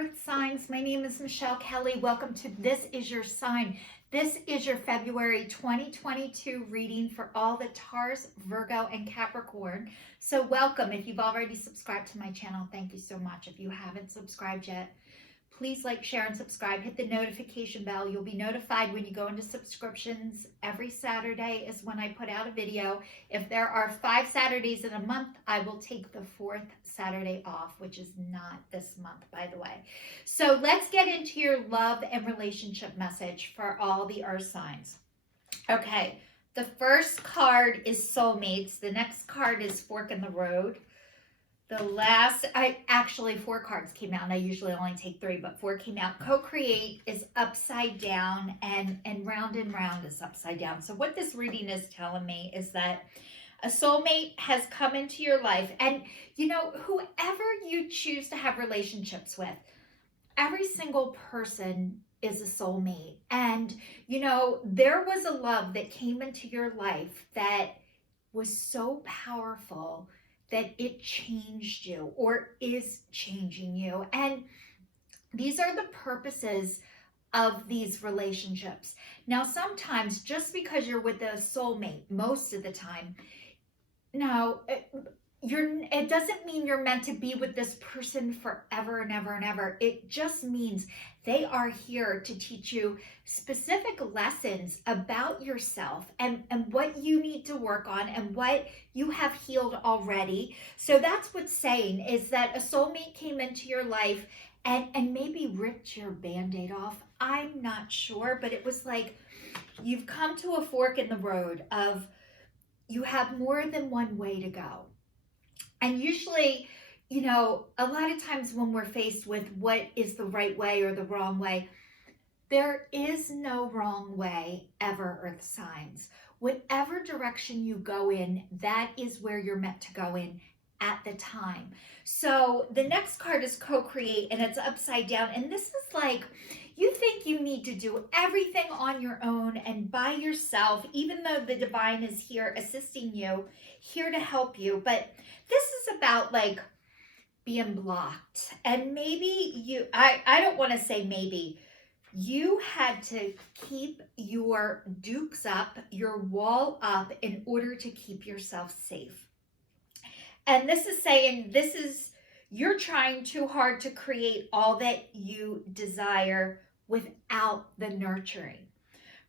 Earth signs. My name is Michelle Kelly. Welcome to This Is Your Sign. This is your February 2022 reading for all the Taurus, Virgo, and Capricorn. So welcome. If you've already subscribed to my channel, thank you so much. If you haven't subscribed yet, please like, share, and subscribe. Hit the notification bell. You'll be notified when you go into subscriptions. Every Saturday is when I put out a video. If there are 5 Saturdays in a month, I will take the 4th Saturday off, which is not this month, by the way. So let's get into your love and relationship message for all the Earth signs. Okay, the first card is soulmates. The next card is fork in the road. The last, actually 4 cards came out, and I usually only take 3, but 4 came out. Co-create is upside down, and round is upside down. So what this reading is telling me is that a soulmate has come into your life, and you know, whoever you choose to have relationships with, every single person is a soulmate. And you know, there was a love that came into your life that was so powerful that it changed you or is changing you. And these are the purposes of these relationships. Now, sometimes just because you're with a soulmate, most of the time, now it doesn't mean you're meant to be with this person forever and ever and ever. It just means they are here to teach you specific lessons about yourself and what you need to work on and what you have healed already. So that's what's saying, is that a soulmate came into your life and maybe ripped your band-aid off. I'm not sure, but it was like you've come to a fork in the road of you have more than one way to go. And usually, you know, a lot of times when we're faced with what is the right way or the wrong way, there is no wrong way ever, Earth signs. Whatever direction you go in, that is where you're meant to go in at the time. So the next card is co-create, and it's upside down. And this is like, you think you need to do everything on your own and by yourself, even though the divine is here assisting you, here to help you. But this is about like being blocked. And maybe I don't want to say maybe, you had to keep your dukes up, your wall up, in order to keep yourself safe. And this is saying, you're trying too hard to create all that you desire without the nurturing.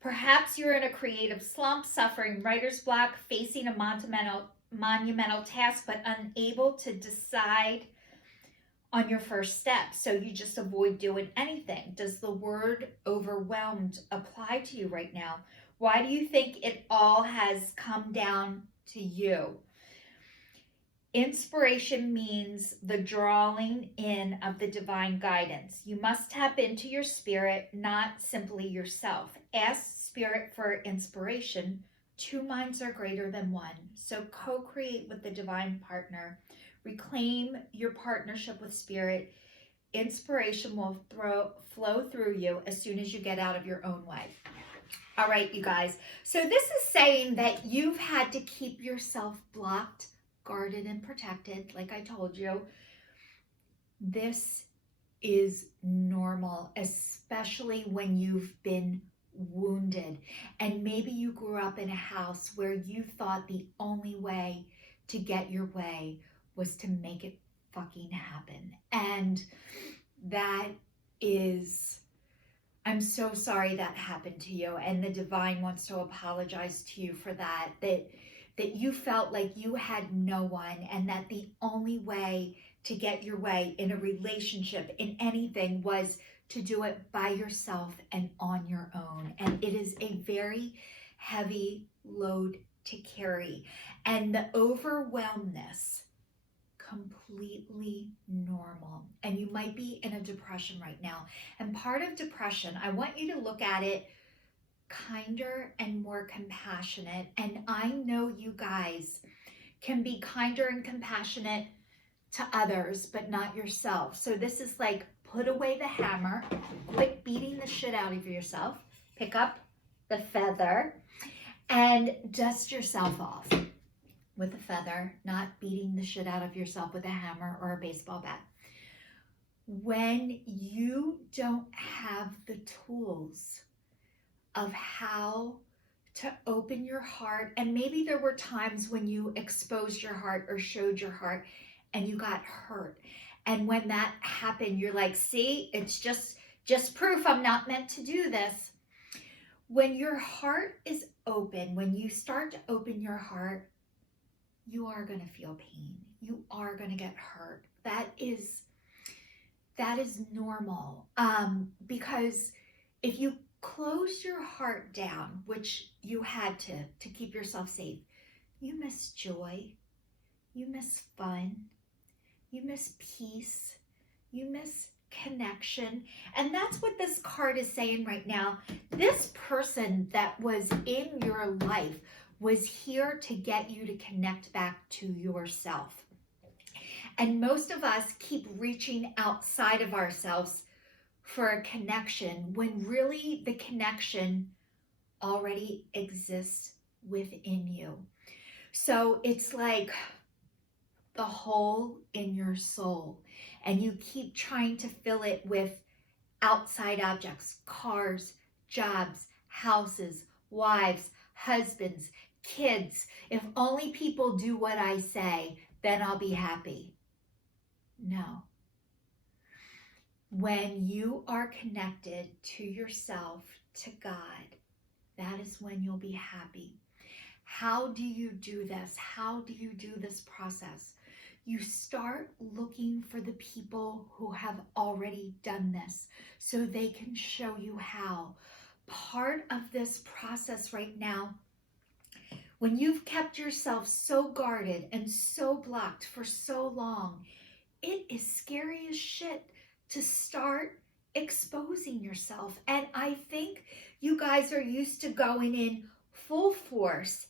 Perhaps you're in a creative slump, suffering writer's block, facing a monumental task, but unable to decide on your first step. So you just avoid doing anything. Does the word overwhelmed apply to you right now? Why do you think it all has come down to you? Inspiration means the drawing in of the divine guidance. You must tap into your spirit, not simply yourself. Ask spirit for inspiration. 2 minds are greater than one. So co-create with the divine partner. Reclaim your partnership with spirit. Inspiration will flow through you as soon as you get out of your own way. All right, you guys. So this is saying that you've had to keep yourself blocked, guarded, and protected, like I told you. This is normal, especially when you've been wounded. And maybe you grew up in a house where you thought the only way to get your way was to make it fucking happen. And that is, I'm so sorry that happened to you. And the divine wants to apologize to you for that you felt like you had no one, and that the only way to get your way in a relationship, in anything, was to do it by yourself and on your own. And it is a very heavy load to carry. And the overwhelmness, completely normal. And you might be in a depression right now. And part of depression, I want you to look at it kinder and more compassionate. And I know you guys can be kinder and compassionate to others, but not yourself. So this is like, put away the hammer, quit beating the shit out of yourself, pick up the feather and dust yourself off with a feather, not beating the shit out of yourself with a hammer or a baseball bat. when you don't have the tools of how to open your heart, and maybe there were times when you exposed your heart or showed your heart and you got hurt. And when that happened, you're like, see, it's just proof I'm not meant to do this. When your heart is open, when you start to open your heart, you are going to feel pain. You are going to get hurt. That is normal. Because if you close your heart down, which you had to keep yourself safe, you miss joy, you miss fun, you miss peace, you miss connection. And that's what this card is saying right now. This person that was in your life was here to get you to connect back to yourself. And most of us keep reaching outside of ourselves for a connection when really the connection already exists within you. So it's like the hole in your soul, and you keep trying to fill it with outside objects, cars, jobs, houses, wives, husbands, kids. If only people do what I say, then I'll be happy. No. When you are connected to yourself, to God, that is when you'll be happy. How do you do this? How do you do this process? You start looking for the people who have already done this so they can show you how. Part of this process right now, when you've kept yourself so guarded and so blocked for so long, it is scary as shit to start exposing yourself. And I think you guys are used to going in full force,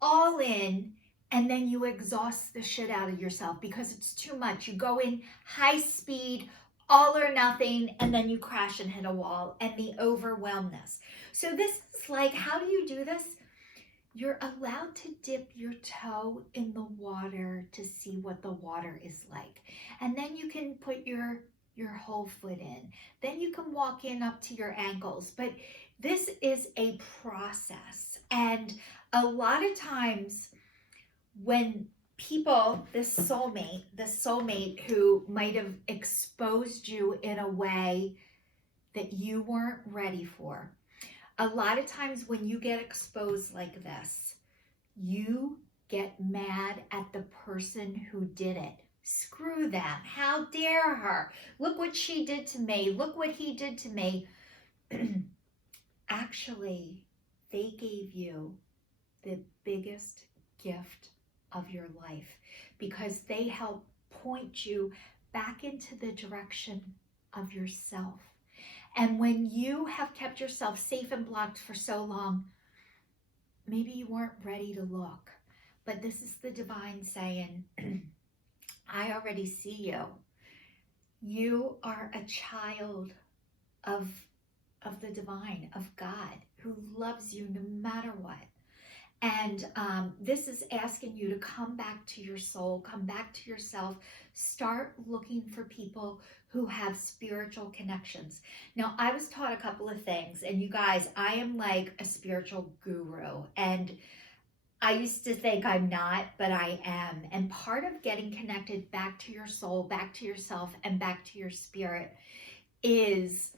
all in, and then you exhaust the shit out of yourself because it's too much. You go in high speed, all or nothing, and then you crash and hit a wall, and the overwhelmness. So this is like, how do you do this? You're allowed to dip your toe in the water to see what the water is like. And then you can put your whole foot in. Then you can walk in up to your ankles. But this is a process. And a lot of times when people, this soulmate who might have exposed you in a way that you weren't ready for, a lot of times when you get exposed like this, you get mad at the person who did it. Screw them. How dare her? Look what she did to me. Look what he did to me. Actually, they gave you the biggest gift of your life because they help point you back into the direction of yourself. And when you have kept yourself safe and blocked for so long, maybe you weren't ready to look. But this is the divine saying, I already see you. You are a child of the divine, of God, who loves you no matter what. And this is asking you to come back to your soul, come back to yourself, start looking for people who have spiritual connections. Now, I was taught a couple of things, and you guys, I am like a spiritual guru, and I used to think I'm not, but I am. And part of getting connected back to your soul, back to yourself, and back to your spirit is,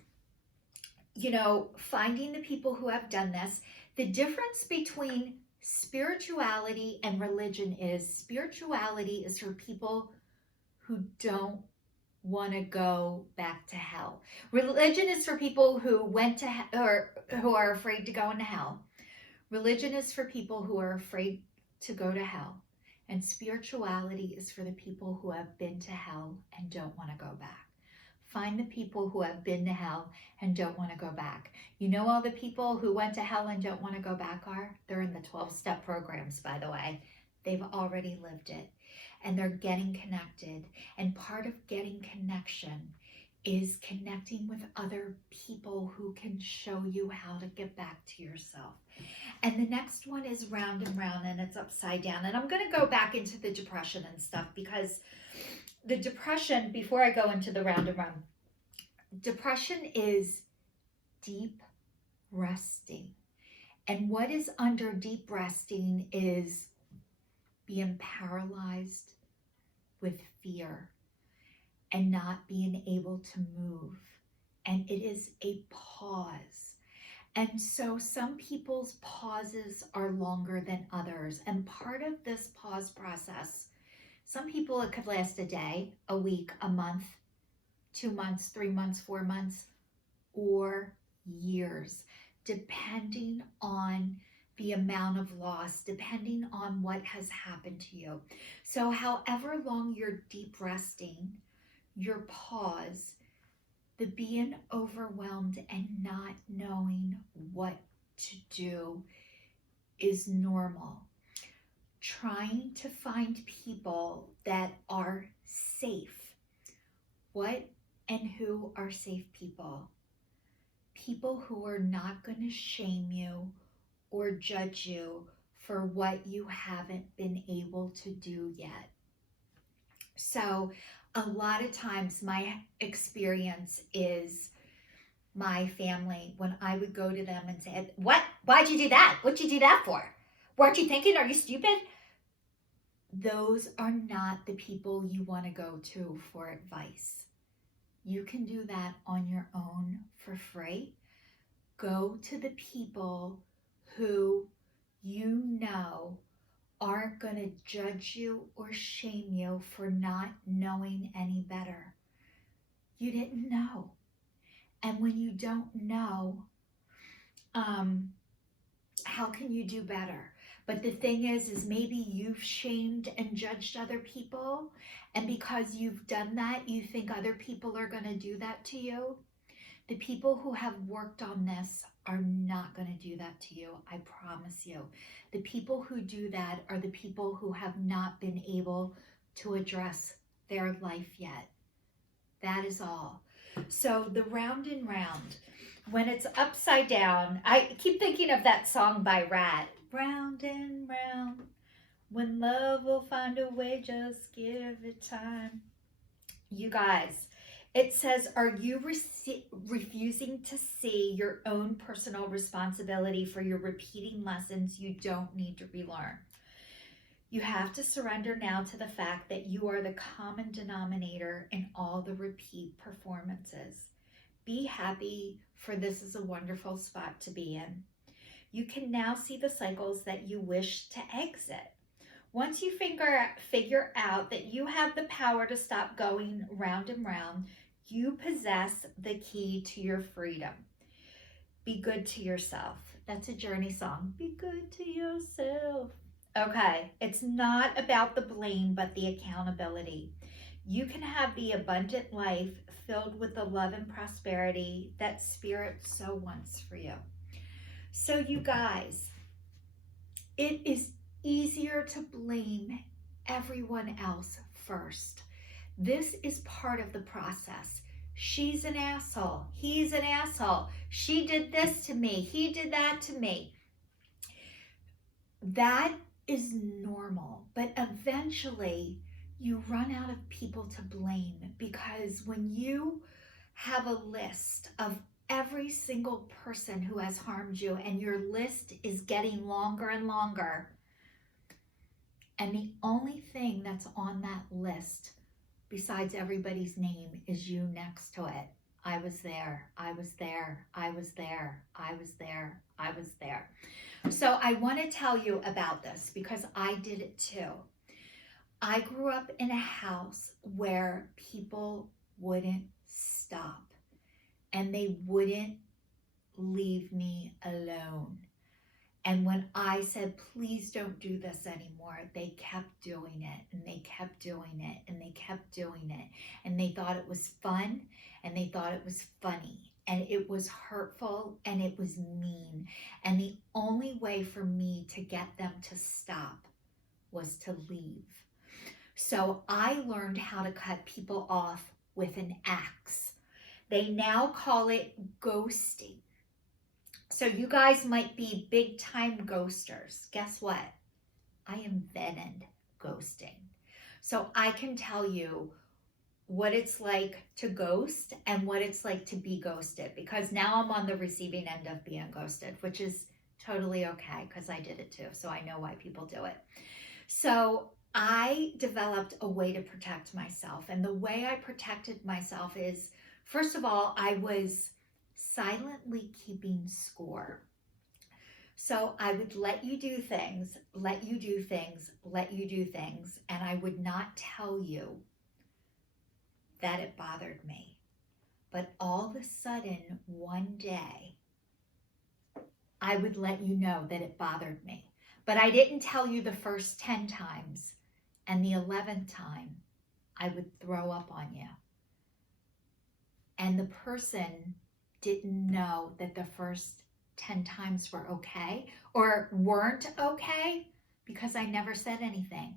finding the people who have done this. The difference between spirituality and religion is spirituality is for people who don't want to go back to hell. Religion is for people who went to or who are afraid to go into hell. Religion is for people who are afraid to go to hell. And spirituality is for the people who have been to hell and don't want to go back. Find the people who have been to hell and don't want to go back. You know all the people who went to hell and don't want to go back are? They're in the 12-step programs, by the way. They've already lived it. And they're getting connected. And part of getting connection is connecting with other people who can show you how to get back to yourself. And the next one is round and round, and it's upside down. And I'm going to go back into the depression and stuff because the depression, before I go into the round and round, depression is deep resting. And what is under deep resting is being paralyzed with fear and not being able to move. And it is a pause. And so some people's pauses are longer than others. And part of this pause process, some people it could last a day, a week, a month, 2 months, 3 months, 4 months, or years, depending on the amount of loss, depending on what has happened to you. So however long you're deep resting, your pause, the being overwhelmed and not knowing what to do is normal. Trying to find people that are safe. What and who are safe people? People who are not going to shame you or judge you for what you haven't been able to do yet. So a lot of times my experience is my family, when I would go to them and say, what? Why'd you do that? What'd you do that for? Weren't you thinking? Are you stupid? Those are not the people you want to go to for advice. You can do that on your own for free. Go to the people who you know aren't going to judge you or shame you for not knowing any better. You didn't know. And when you don't know, how can you do better? But the thing is maybe you've shamed and judged other people, and because you've done that, you think other people are going to do that to you. The people who have worked on this are not going to do that to you, I promise you. The people who do that are the people who have not been able to address their life yet. That is all. So the round and round, when it's upside down, I keep thinking of that song by Rat. Round and round, when love will find a way, just give it time. You guys, it says, are you refusing to see your own personal responsibility for your repeating lessons you don't need to relearn? You have to surrender now to the fact that you are the common denominator in all the repeat performances. Be happy, for this is a wonderful spot to be in. You can now see the cycles that you wish to exit. Once you figure out that you have the power to stop going round and round, you possess the key to your freedom. Be good to yourself. That's a Journey song. Be good to yourself. Okay, it's not about the blame, but the accountability. You can have the abundant life filled with the love and prosperity that Spirit so wants for you. So you guys, it is easier to blame everyone else first. This is part of the process. She's an asshole. He's an asshole. She did this to me. He did that to me. That is normal, but eventually you run out of people to blame, because when you have a list of every single person who has harmed you, and your list is getting longer and longer, and the only thing that's on that list besides everybody's name is you next to it. I was there, I was there, I was there, I was there, I was there. So I want to tell you about this because I did it too. I grew up in a house where people wouldn't stop and they wouldn't leave me alone. And when I said, please don't do this anymore, they kept doing it and they kept doing it and they kept doing it. And they thought it was fun and they thought it was funny. And it was hurtful and it was mean. And the only way for me to get them to stop was to leave. So I learned how to cut people off with an axe. They now call it ghosting. So you guys might be big time ghosters. Guess what? I invented ghosting. So I can tell you what it's like to ghost and what it's like to be ghosted, because now I'm on the receiving end of being ghosted, which is totally okay because I did it too. So I know why people do it. So I developed a way to protect myself. And the way I protected myself is, first of all, I was silently keeping score. So I would let you do things, let you do things, let you do things, and I would not tell you that it bothered me. But all of a sudden, one day, I would let you know that it bothered me. But I didn't tell you the first 10 times, and the 11th time, I would throw up on you. And the person didn't know that the first 10 times were okay or weren't okay because I never said anything.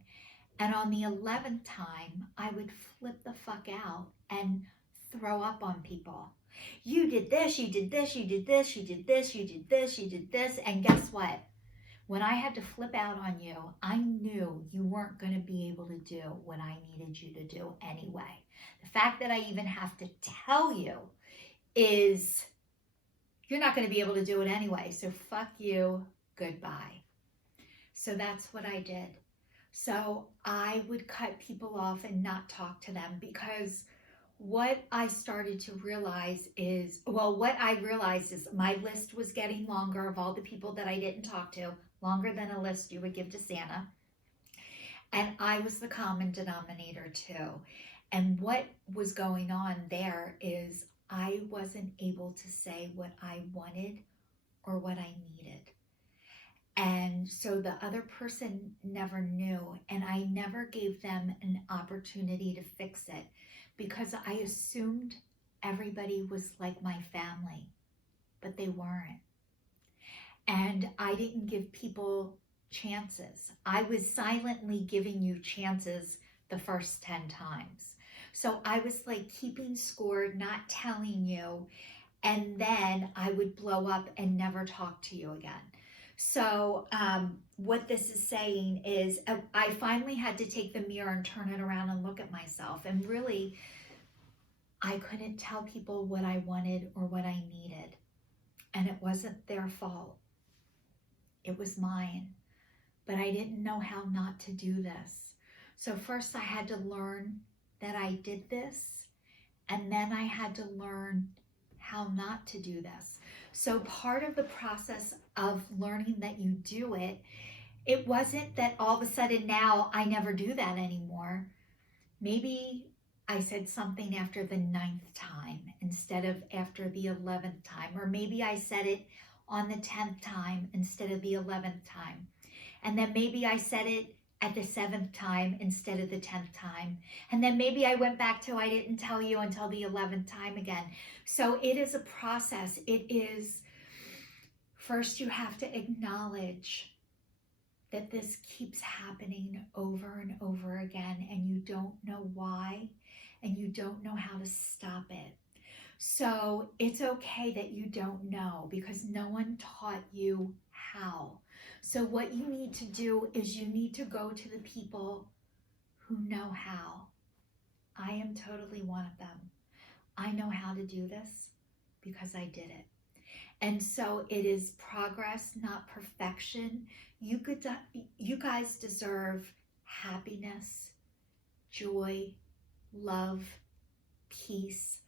And on the 11th time, I would flip the fuck out and throw up on people. You did this, you did this, you did this, you did this, you did this, you did this. And guess what? When I had to flip out on you, I knew you weren't going to be able to do what I needed you to do anyway. The fact that I even have to tell you is you're not going to be able to do it anyway. So fuck you, goodbye. So that's what I did. So I would cut people off and not talk to them, because what I started to realize is, what I realized is my list was getting longer of all the people that I didn't talk to, longer than a list you would give to Santa. And I was the common denominator too. And what was going on there is I wasn't able to say what I wanted or what I needed. And so the other person never knew, and I never gave them an opportunity to fix it, because I assumed everybody was like my family, but they weren't. And I didn't give people chances. I was silently giving you chances the first 10 times. So I was like keeping score, not telling you, and then I would blow up and never talk to you again. So what this is saying is I finally had to take the mirror and turn it around and look at myself. And really, I couldn't tell people what I wanted or what I needed. And it wasn't their fault. It was mine. But I didn't know how not to do this. So first I had to learn that I did this. And then I had to learn how not to do this. So part of the process of learning that you do it, it wasn't that all of a sudden now I never do that anymore. Maybe I said something after the 9th time instead of after the 11th time, or maybe I said it on the 10th time instead of the 11th time. And then maybe I said it at the 7th time instead of the 10th time. And then maybe I went back to I didn't tell you until the 11th time again. So it is a process. It is, first you have to acknowledge that this keeps happening over and over again, and you don't know why, and you don't know how to stop it. So it's okay that you don't know, because no one taught you how. So what you need to do is you need to go to the people who know how. I am totally one of them. I know how to do this because I did it. And so it is progress, not perfection. You guys deserve happiness, joy, love, peace.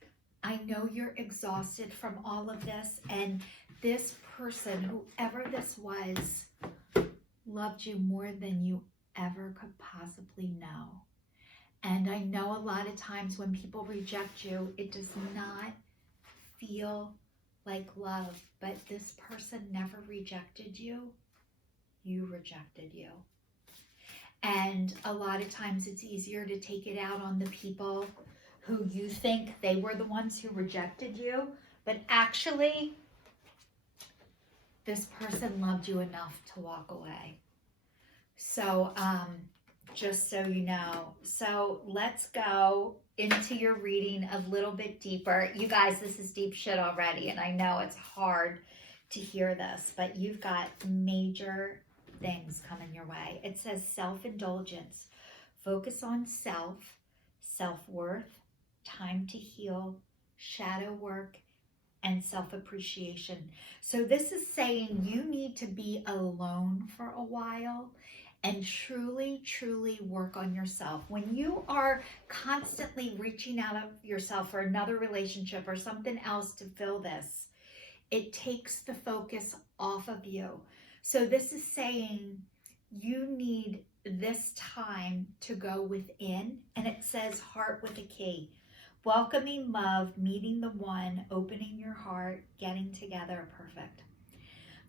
I know you're exhausted from all of this, and this person, whoever this was, loved you more than you ever could possibly know. And I know a lot of times when people reject you, it does not feel like love, but this person never rejected you. You rejected you. And a lot of times it's easier to take it out on the people who you think they were the ones who rejected you, but actually this person loved you enough to walk away. So just so you know. So let's go into your reading a little bit deeper. You guys, this is deep shit already, and I know it's hard to hear this, but you've got major things coming your way. It says self-indulgence. Focus on self, self-worth, time to heal, shadow work, and self-appreciation. So this is saying you need to be alone for a while and truly, truly work on yourself. When you are constantly reaching out of yourself for another relationship or something else to fill this, it takes the focus off of you. So this is saying you need this time to go within, and it says heart with a key. Welcoming love, meeting the one, opening your heart, getting together, perfect.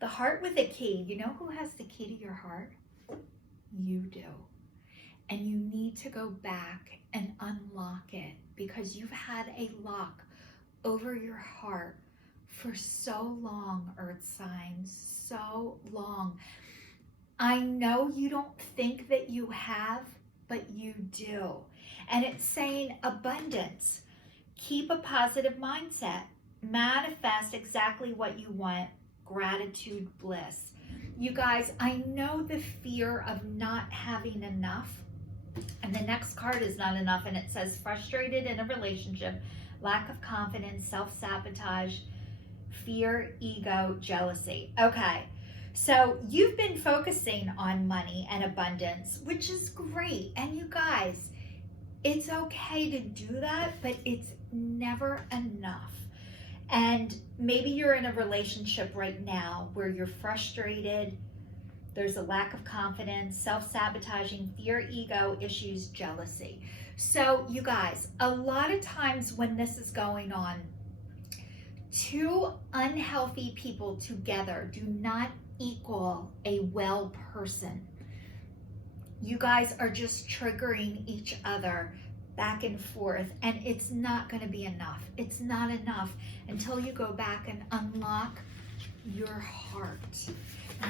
The heart with a key, you know who has the key to your heart? You do. And you need to go back and unlock it because you've had a lock over your heart for so long, earth signs, so long. I know you don't think that you have, but you do. And it's saying abundance. Keep a positive mindset. Manifest exactly what you want. Gratitude, bliss. You guys, I know the fear of not having enough. And the next card is not enough. And it says frustrated in a relationship, lack of confidence, self-sabotage, fear, ego, jealousy. Okay. So you've been focusing on money and abundance, which is great. And you guys, it's okay to do that, but it's never enough. And maybe you're in a relationship right now where you're frustrated, there's a lack of confidence, self-sabotaging, fear, ego, issues, jealousy. So you guys, a lot of times when this is going on, two unhealthy people together do not equal a well person. You guys are just triggering each other back and forth, and it's not going to be enough. It's not enough until you go back and unlock your heart.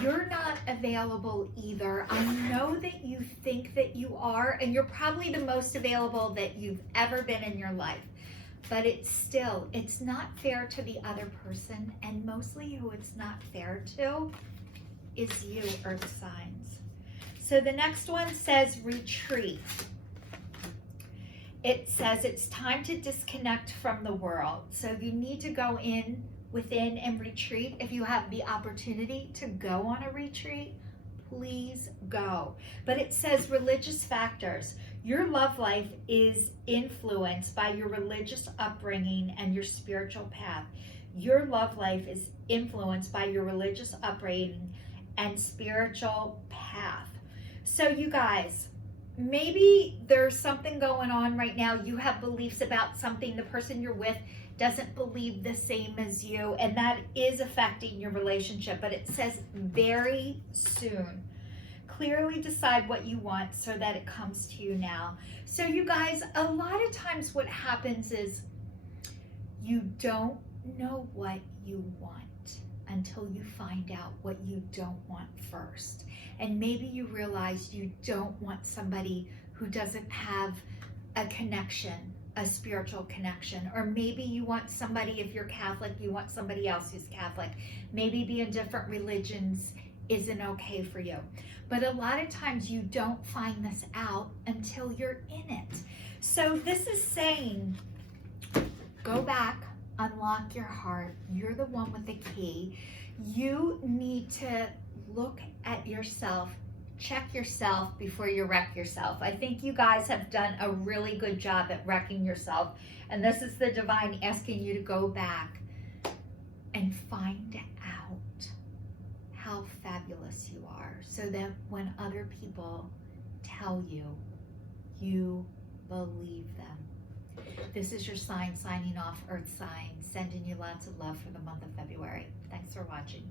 You're not available either. I know that you think that you are, and you're probably the most available that you've ever been in your life. But it's not fair to the other person, and mostly who it's not fair to is you, earth signs. So the next one says retreat. It says it's time to disconnect from the world. So you need to go within and retreat. If you have the opportunity to go on a retreat, please go. But it says religious factors. Your love life is influenced by your religious upbringing and your spiritual path. Your love life is influenced by your religious upbringing and spiritual path. So you guys, maybe there's something going on right now. You have beliefs about something. The person you're with doesn't believe the same as you, and that is affecting your relationship. But it says very soon. Clearly decide what you want so that it comes to you now. So you guys, a lot of times what happens is you don't know what you want until you find out what you don't want first. And maybe you realize you don't want somebody who doesn't have a connection, a spiritual connection. Or maybe you want somebody, if you're Catholic, you want somebody else who's Catholic. Maybe being different religions isn't okay for you. But a lot of times you don't find this out until you're in it. So this is saying, go back, unlock your heart. You're the one with the key. You need to look at yourself, check yourself before you wreck yourself. I think you guys have done a really good job at wrecking yourself. And this is the divine asking you to go back and find out how fabulous you are, so that when other people tell you, you believe them. This is your sign signing off, earth sign, sending you lots of love for the month of February. Thanks for watching.